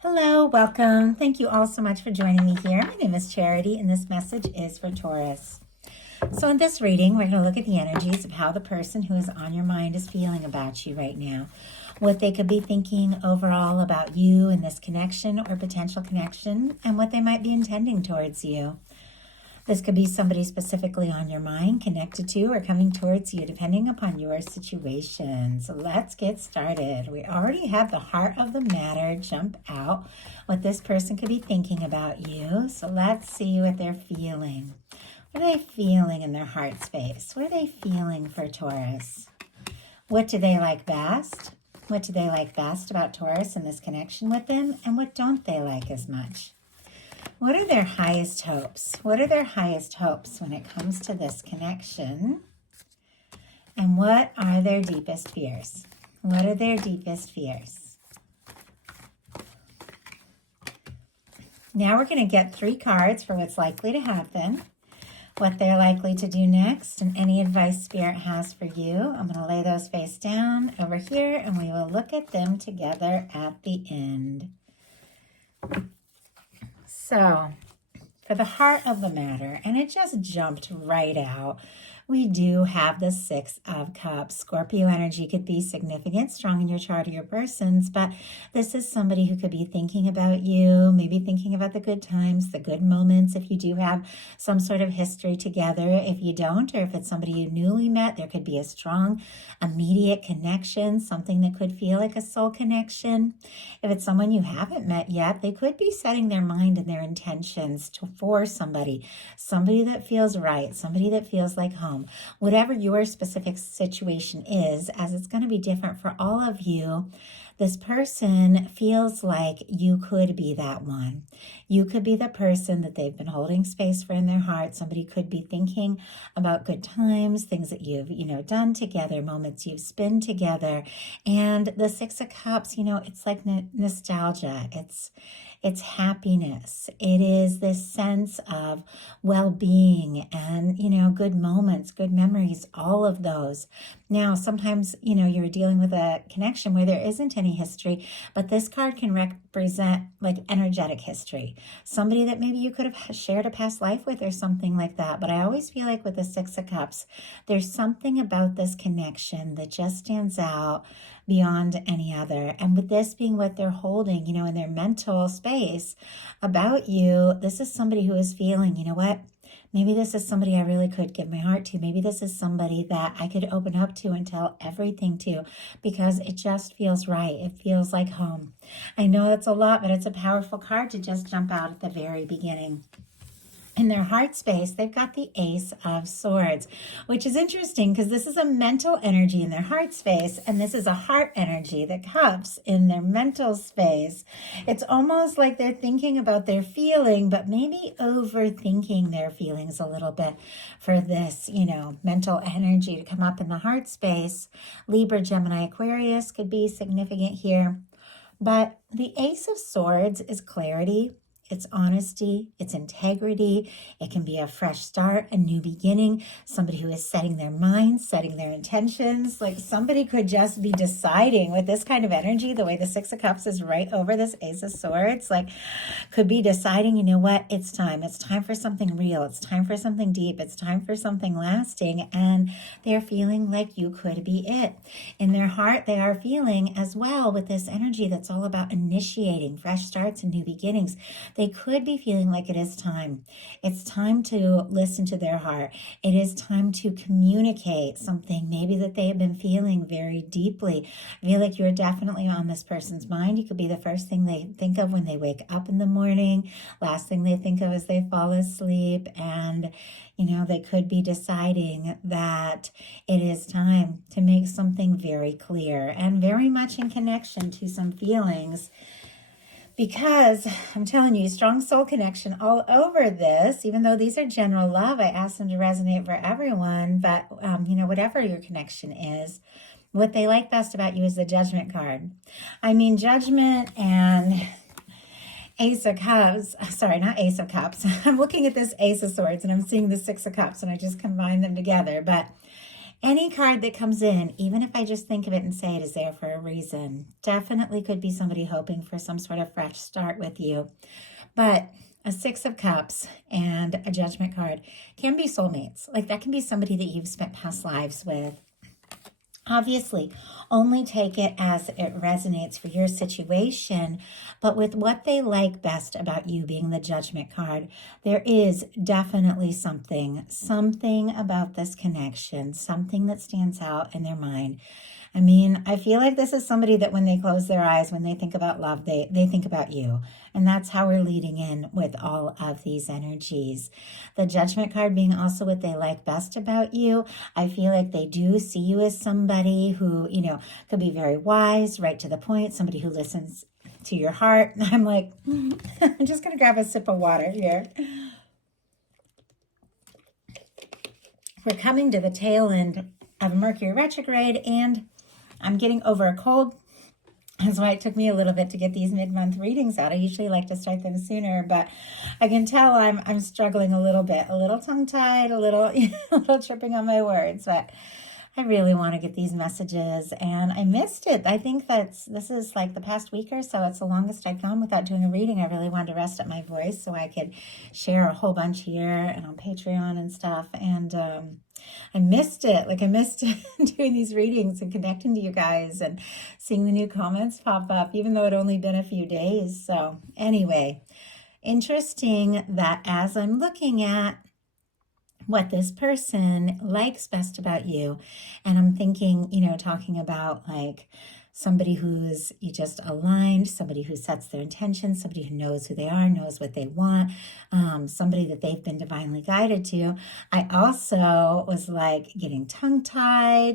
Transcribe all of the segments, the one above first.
Hello, welcome. Thank you all so much for joining me here. My name is Charity, and this message is for Taurus. So in this reading, we're going to look at the energies of how the person who is on your mind is feeling about you right now, what they could be thinking overall about you and this connection or potential connection, and what they might be intending towards you. This could be somebody specifically on your mind, connected to, or coming towards you, depending upon your situation. So let's get started. We already have the heart of the matter jump out, what this person could be thinking about you. So let's see what they're feeling. What are they feeling in their heart space? What are they feeling for Taurus? What do they like best? What do they like best about Taurus and this connection with them? And what don't they like as much? What are their highest hopes? What are their highest hopes when it comes to this connection? And what are their deepest fears? What are their deepest fears? Now we're going to get 3 cards for what's likely to happen, what they're likely to do next, and any advice Spirit has for you. I'm going to lay those face down over here, and we will look at them together at the end. So, for the heart of the matter, and it just jumped right out, we do have the 6 of Cups. Scorpio energy could be significant, strong in your chart or your person's, but this is somebody who could be thinking about you, maybe thinking about the good times, the good moments, if you do have some sort of history together. If you don't, or if it's somebody you newly met, there could be a strong, immediate connection, something that could feel like a soul connection. If it's someone you haven't met yet, they could be setting their mind and their intentions for somebody that feels right, somebody that feels like home. Whatever your specific situation is, as it's going to be different for all of you, this person feels like you could be that one. You could be the person that they've been holding space for in their heart. Somebody could be thinking about good times, things that you've, done together, moments you've spent together. And the 6 of Cups, it's like nostalgia. It's happiness. It is this sense of well-being and, good moments, good memories, all of those. Now, sometimes, you're dealing with a connection where there isn't any history, but this card can represent like energetic history. Somebody that maybe you could have shared a past life with or something like that. But I always feel like with the 6 of Cups, there's something about this connection that just stands out beyond any other. And with this being what they're holding, in their mental space about you, this is somebody who is feeling, what? Maybe this is somebody I really could give my heart to. Maybe this is somebody that I could open up to and tell everything to because it just feels right. It feels like home. I know that's a lot, but it's a powerful card to just jump out at the very beginning. In their heart space, they've got the Ace of Swords, which is interesting because this is a mental energy in their heart space, and this is a heart energy that cups in their mental space. It's almost like they're thinking about their feeling, but maybe overthinking their feelings a little bit for this, mental energy to come up in the heart space. Libra, Gemini, Aquarius could be significant here. But the Ace of Swords is clarity. It's honesty, it's integrity. It can be a fresh start, a new beginning, somebody who is setting their minds, setting their intentions. Like somebody could just be deciding with this kind of energy, the way the 6 of Cups is right over this Ace of Swords, like could be deciding, what, it's time. It's time for something real. It's time for something deep. It's time for something lasting. And they're feeling like you could be it. In their heart, they are feeling as well with this energy that's all about initiating fresh starts and new beginnings. They could be feeling like it is time. It's time to listen to their heart. It is time to communicate something maybe that they have been feeling very deeply. I feel like you're definitely on this person's mind. You could be the first thing they think of when they wake up in the morning, last thing they think of as they fall asleep. And, they could be deciding that it is time to make something very clear and very much in connection to some feelings. Because I'm telling you, strong soul connection all over this, even though these are general love, I ask them to resonate for everyone. But, whatever your connection is, what they like best about you is the Judgment card. I mean, Judgment and Ace of Cups, sorry, not Ace of Cups. I'm looking at this Ace of Swords and I'm seeing the 6 of Cups and I just combine them together. But Any card that comes in, even if I just think of it and say it is there for a reason, definitely could be somebody hoping for some sort of fresh start with you. But a Six of Cups and a Judgment card can be soulmates. Like that can be somebody that you've spent past lives with. Obviously, only take it as it resonates for your situation, but with what they like best about you being the Judgment card, there is definitely something about this connection, something that stands out in their mind. I mean, I feel like this is somebody that when they close their eyes, when they think about love, they think about you. And that's how we're leading in with all of these energies. The Judgment card being also what they like best about you. I feel like they do see you as somebody who, could be very wise, right to the point, somebody who listens to your heart. I'm like, I'm just going to grab a sip of water here. We're coming to the tail end of Mercury retrograde, and I'm getting over a cold. That's why it took me a little bit to get these mid-month readings out. I usually like to start them sooner, but I can tell I'm struggling a little bit, a little tongue-tied, a little tripping on my words, but I really want to get these messages, and I missed it. I think this is like the past week or so. It's the longest I've gone without doing a reading. I really wanted to rest up my voice so I could share a whole bunch here and on Patreon and stuff, and I missed it. Like I missed doing these readings and connecting to you guys and seeing the new comments pop up, even though it only been a few days. So anyway, interesting that as I'm looking at what this person likes best about you, and I'm thinking, talking about like somebody who's just aligned, somebody who sets their intentions, somebody who knows who they are, knows what they want, somebody that they've been divinely guided to. I also was like getting tongue-tied,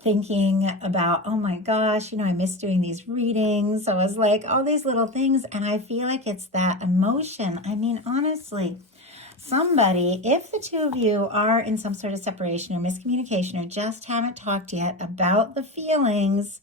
thinking about, oh my gosh, I miss doing these readings. So I was like all these little things, and I feel like it's that emotion. I mean, honestly, somebody, if the two of you are in some sort of separation or miscommunication or just haven't talked yet about the feelings,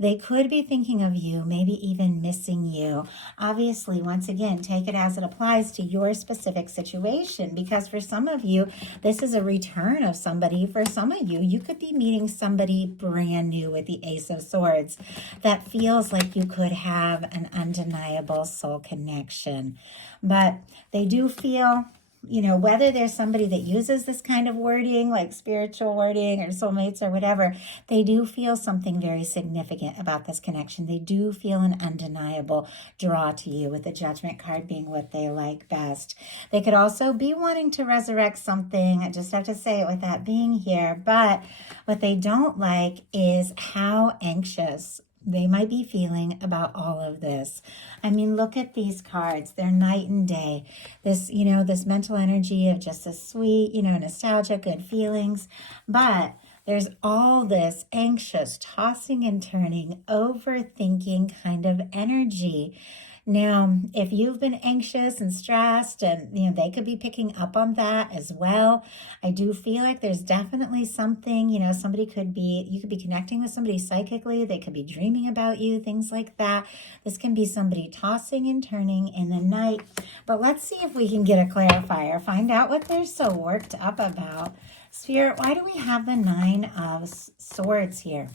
they could be thinking of you, maybe even missing you. Obviously, once again, take it as it applies to your specific situation, because for some of you, this is a return of somebody. For some of you, you could be meeting somebody brand new with the Ace of Swords that feels like you could have an undeniable soul connection. But they do feel, whether there's somebody that uses this kind of wording, like spiritual wording or soulmates or whatever, they do feel something very significant about this connection. They do feel an undeniable draw to you, with the Judgment card being what they like best. They could also be wanting to resurrect something. I just have to say it with that being here. But what they don't like is how anxious they might be feeling about all of this. I mean, look at these cards. They're night and day. This, this mental energy of just a sweet, nostalgia, good feelings. But there's all this anxious, tossing and turning, overthinking kind of energy. Now, if you've been anxious and stressed, and they could be picking up on that as well. I do feel like there's definitely something, you could be connecting with somebody psychically. They could be dreaming about you, things like that. This can be somebody tossing and turning in the night. But let's see if we can get a clarifier, find out what they're so worked up about. Spirit, why do we have the Nine of Swords here?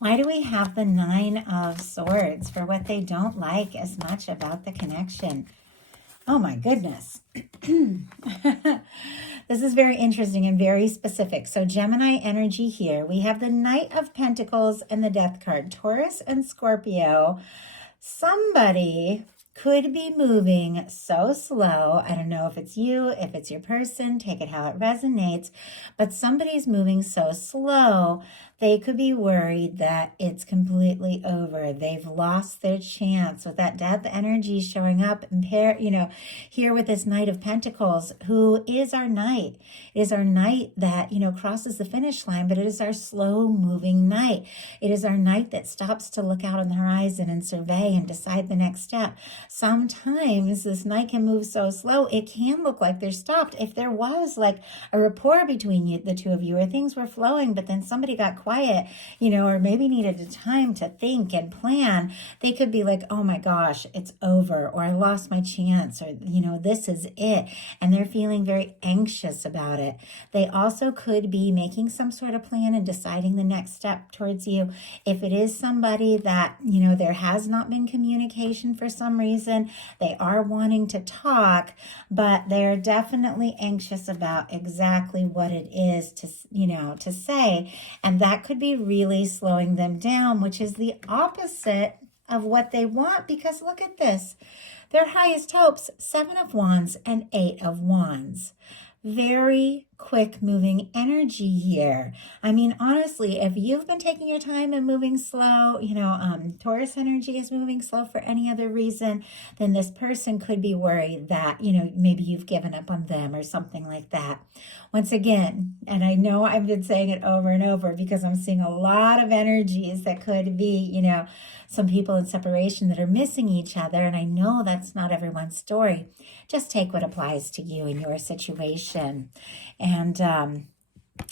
Why do we have the Nine of Swords for what they don't like as much about the connection? Oh my goodness. This is very interesting and very specific. So Gemini energy here. We have the Knight of Pentacles and the Death card. Taurus and Scorpio. Somebody could be moving so slow. I don't know if it's you, if it's your person, take it how it resonates, but somebody's moving so slow, they could be worried that it's completely over. They've lost their chance with that death energy showing up and here with this Knight of Pentacles, who is our knight. It is our knight that, crosses the finish line, but it is our slow moving knight. It is our knight that stops to look out on the horizon and survey and decide the next step. Sometimes this knight can move so slow, it can look like they're stopped. If there was like a rapport between the two of you, or things were flowing, but then somebody got quiet, or maybe needed a time to think and plan, they could be like, oh my gosh, it's over, or I lost my chance, or, this is it. And they're feeling very anxious about it. They also could be making some sort of plan and deciding the next step towards you. If it is somebody that, there has not been communication for some reason, they are wanting to talk, but they're definitely anxious about exactly what it is to say. And that could be really slowing them down, which is the opposite of what they want, because look at this. Their highest hopes, 7 of Wands and 8 of Wands. Very quick moving energy here. I mean, honestly, if you've been taking your time and moving slow, Taurus energy is moving slow for any other reason, then this person could be worried that, maybe you've given up on them or something like that. Once again, and I know I've been saying it over and over because I'm seeing a lot of energies that could be, some people in separation that are missing each other. And I know that's not everyone's story. Just take what applies to you in your situation. And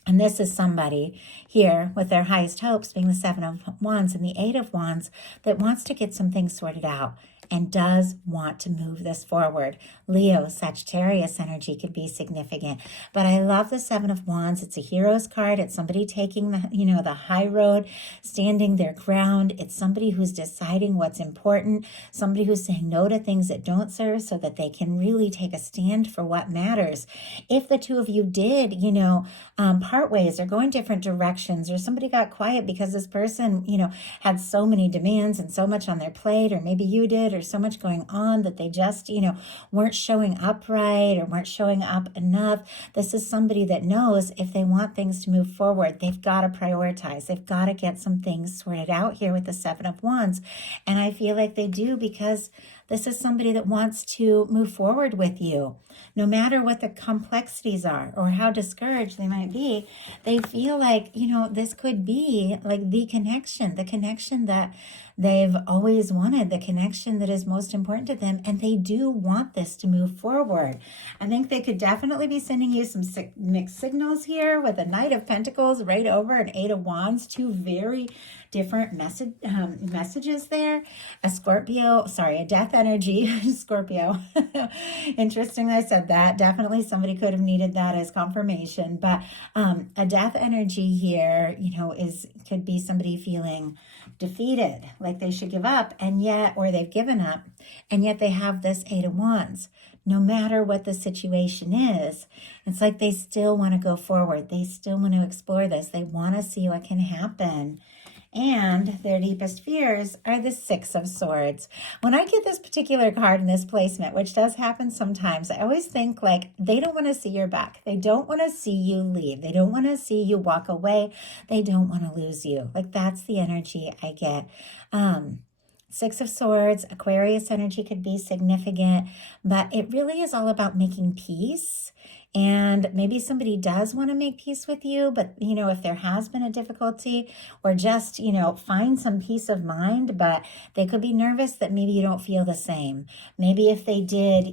this is somebody here with their highest hopes being the 7 of Wands and the 8 of Wands that wants to get some things sorted out and does want to move this forward. Leo, Sagittarius energy could be significant. But I love the 7 of Wands. It's a hero's card. It's somebody taking the high road, standing their ground. It's somebody who's deciding what's important, somebody who's saying no to things that don't serve so that they can really take a stand for what matters. If the two of you did, part ways or go in different directions, or somebody got quiet because this person, had so many demands and so much on their plate, or maybe you did, or so much going on that they just, weren't showing up right or weren't showing up enough. This is somebody that knows if they want things to move forward, they've got to prioritize. They've got to get some things sorted out here with the 7 of Wands. And I feel like they do, because this is somebody that wants to move forward with you. No matter what the complexities are or how discouraged they might be, they feel like, this could be like the connection that they've always wanted, the connection that is most important to them. And they do want this to move forward. I think they could definitely be sending you some mixed signals here with a Knight of Pentacles right over an 8 of Wands, two very different messages there. A death energy, Scorpio. Interesting I said that. Definitely somebody could have needed that as confirmation. But a death energy here, could be somebody feeling defeated, like they should give up, or they've given up, and yet they have this 8 of Wands. No matter what the situation is, it's like they still want to go forward. They still want to explore this. They want to see what can happen. And their deepest fears are the 6 of Swords. When I get this particular card in this placement, which does happen sometimes, I always think like they don't want to see your back. They don't want to see you leave. They don't want to see you walk away. They don't want to lose you. Like that's the energy I get. 6 of Swords, Aquarius energy could be significant, but it really is all about making peace. And maybe somebody does want to make peace with you, but, if there has been a difficulty, or just, find some peace of mind, but they could be nervous that maybe you don't feel the same. Maybe if they did,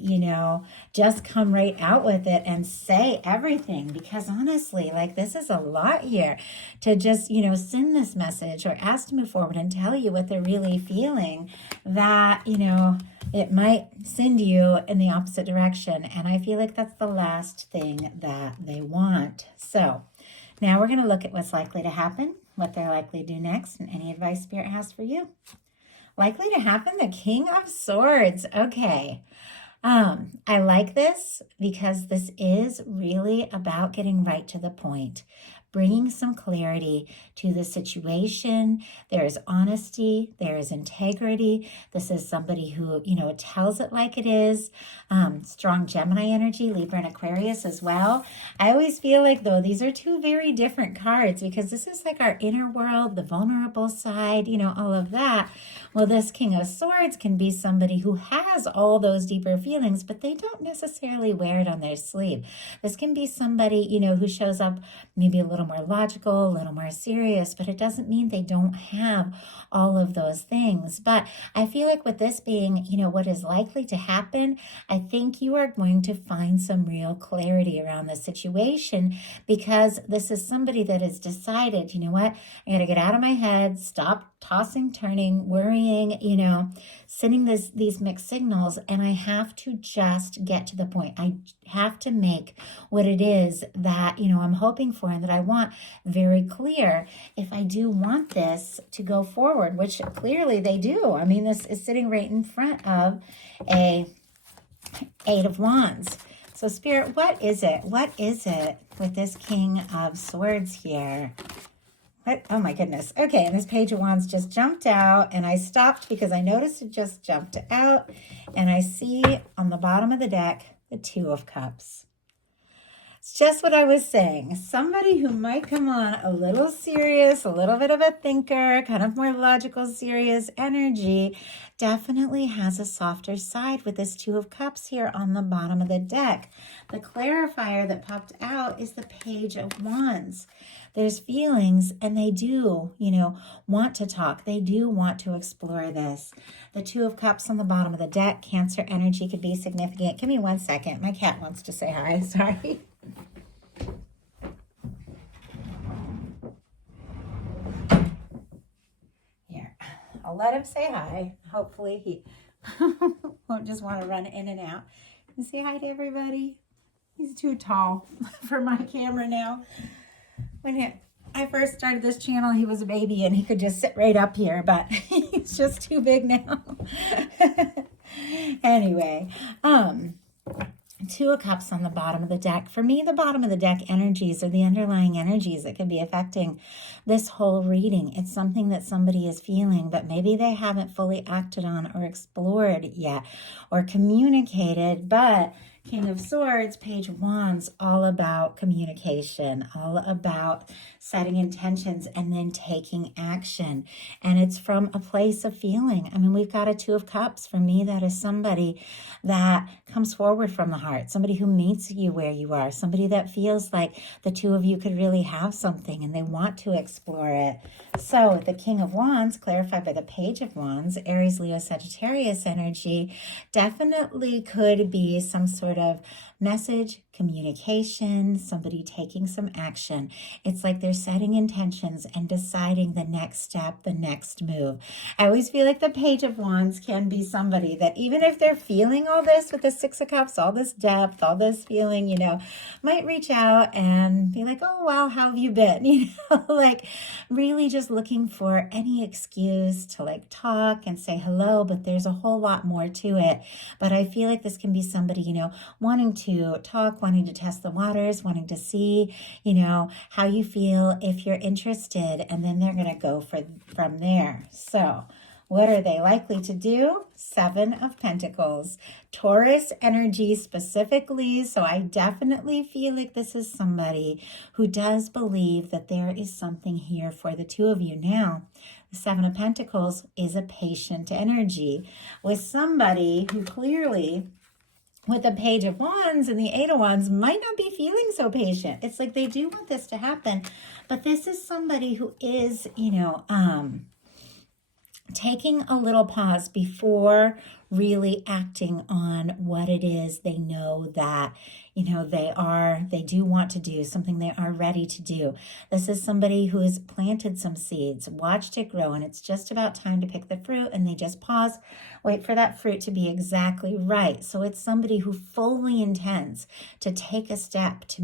just come right out with it and say everything, because honestly, like this is a lot here to just, send this message or ask to move forward and tell you what they're really feeling, that, it might send you in the opposite direction. And I feel like that's the last thing that they want. So now we're going to look at what's likely to happen, what they're likely to do next, and any advice Spirit has for you. Likely to happen, the King of Swords. Okay. I like this because this is really about getting right to the point, bringing some clarity to the situation. There is honesty, there is integrity. This is somebody who, tells it like it is. Strong Gemini energy, Libra and Aquarius as well. I always feel like, though, these are two very different cards, because this is like our inner world, the vulnerable side, all of that. Well, this King of Swords can be somebody who has all those deeper feelings, but they don't necessarily wear it on their sleeve. This can be somebody, who shows up maybe a little little more logical, a little more serious, but it doesn't mean they don't have all of those things. But I feel like with this being, what is likely to happen, I think you are going to find some real clarity around the situation, because this is somebody that has decided, you know what, I got to get out of my head, stop tossing, turning, worrying, sending these mixed signals, and I have to just get to the point. I have to make what it is that, I'm hoping for and that I want very clear if I do want this to go forward, which clearly they do. I mean, this is sitting right in front of a 8 of Wands. So Spirit, what is it? What is it with this King of Swords here? What? Oh my goodness. Okay, and this Page of Wands just jumped out, and I stopped because I noticed it just jumped out, and I see on the bottom of the deck the 2 of Cups. It's just what I was saying. Somebody who might come on a little serious, a little bit of a thinker, kind of more logical, serious energy, definitely has a softer side with this 2 of Cups here on the bottom of the deck. The clarifier that popped out is the Page of Wands. There's feelings, and they do, want to talk. They do want to explore this. The 2 of Cups on the bottom of the deck, Cancer energy could be significant. Give me 1 second. My cat wants to say hi. Sorry. Here, I'll let him say hi. Hopefully he won't just want to run in and out. And say hi to everybody. He's too tall for my camera now. When I first started this channel, he was a baby and he could just sit right up here, but he's just too big now. Anyway, 2 of Cups on the bottom of the deck. For me, the bottom of the deck energies are the underlying energies that could be affecting this whole reading. It's something that somebody is feeling, but maybe they haven't fully acted on or explored yet or communicated, but King of Swords, Page of Wands, all about communication, all about setting intentions and then taking action. And it's from a place of feeling. I mean, we've got a 2 of Cups. For me, that is somebody that comes forward from the heart, somebody who meets you where you are, somebody that feels like the 2 of you could really have something and they want to explore it. So the King of Wands, clarified by the Page of Wands, Aries, Leo, Sagittarius energy, definitely could be some sort of message, communication, somebody taking some action. It's like they're setting intentions and deciding the next step, the next move. I always feel like the Page of Wands can be somebody that even if they're feeling all this with the 6 of Cups, all this depth, all this feeling, might reach out and be like, oh, wow, how have you been? Like really just looking for any excuse to like talk and say hello, but there's a whole lot more to it. But I feel like this can be somebody, wanting to talk, wanting to test the waters, wanting to see, how you feel if you're interested, and then they're going to go from there. So what are they likely to do? 7 of Pentacles, Taurus energy specifically. So I definitely feel like this is somebody who does believe that there is something here for the 2 of you. Now, the 7 of Pentacles is a patient energy with somebody who clearly, with the Page of Wands and the 8 of Wands, might not be feeling so patient. It's like they do want this to happen, but this is somebody who is, taking a little pause before really acting on what it is they know that, they do want to do, something they are ready to do. This is somebody who has planted some seeds, watched it grow, and it's just about time to pick the fruit, and they just pause, wait for that fruit to be exactly right. So it's somebody who fully intends to take a step, to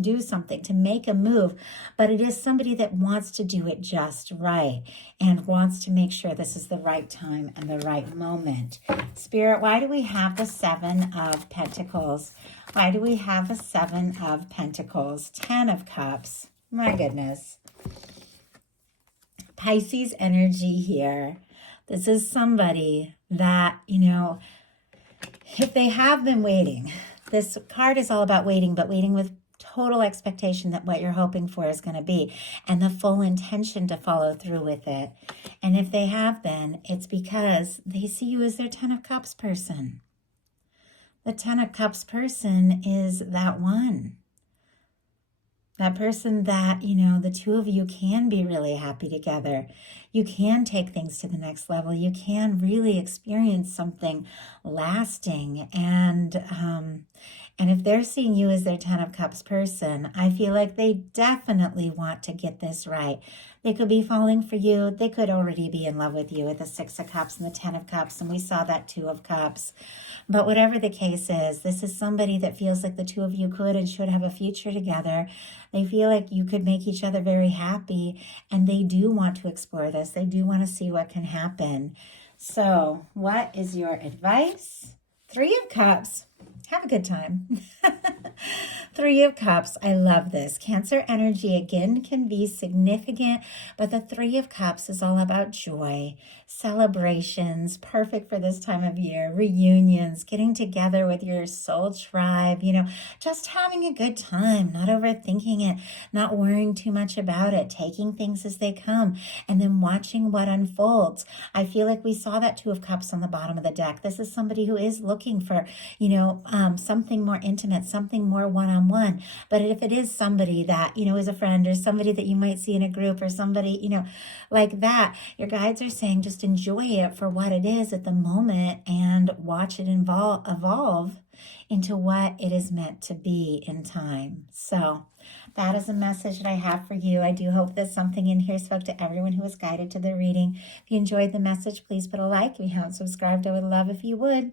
do something, to make a move, but it is somebody that wants to do it just right and wants to make sure this is the right time and the right moment. Spirit, why do we have the 7 of Pentacles? Why do we have a 7 of Pentacles? 10 of Cups. My goodness. Pisces energy here. This is somebody that, if they have been waiting, this card is all about waiting, but waiting with total expectation that what you're hoping for is going to be and the full intention to follow through with it. And if they have been, it's because they see you as their 10 of Cups person. The 10 of Cups person is that one That person that, the two of you can be really happy together. You can take things to the next level. You can really experience something lasting. And if they're seeing you as their 10 of Cups person, I feel like they definitely want to get this right. They could be falling for you. They could already be in love with you with the 6 of Cups and the 10 of Cups. And we saw that 2 of Cups. But whatever the case is, this is somebody that feels like the two of you could and should have a future together. They feel like you could make each other very happy. And they do want to explore this. They do want to see what can happen. So what is your advice? 3 of Cups. Have a good time. 3 of Cups. I love this. Cancer energy, again, can be significant, but the 3 of Cups is all about joy, celebrations, perfect for this time of year, reunions, getting together with your soul tribe, just having a good time, not overthinking it, not worrying too much about it, taking things as they come, and then watching what unfolds. I feel like we saw that 2 of Cups on the bottom of the deck. This is somebody who is looking for, something more intimate, something more one-on-one. But if it is somebody that, is a friend or somebody that you might see in a group or somebody, like that, your guides are saying just enjoy it for what it is at the moment and watch it evolve into what it is meant to be in time. So that is a message that I have for you. I do hope that something in here spoke to everyone who was guided to the reading. If you enjoyed the message, please put a like. If you haven't subscribed, I would love if you would.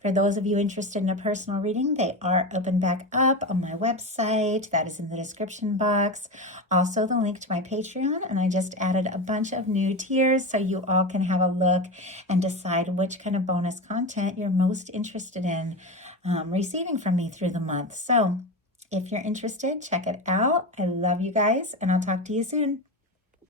For those of you interested in a personal reading, they are open back up on my website. That is in the description box. Also, the link to my Patreon, and I just added a bunch of new tiers so you all can have a look and decide which kind of bonus content you're most interested in receiving from me through the month. So if you're interested, check it out. I love you guys, and I'll talk to you soon.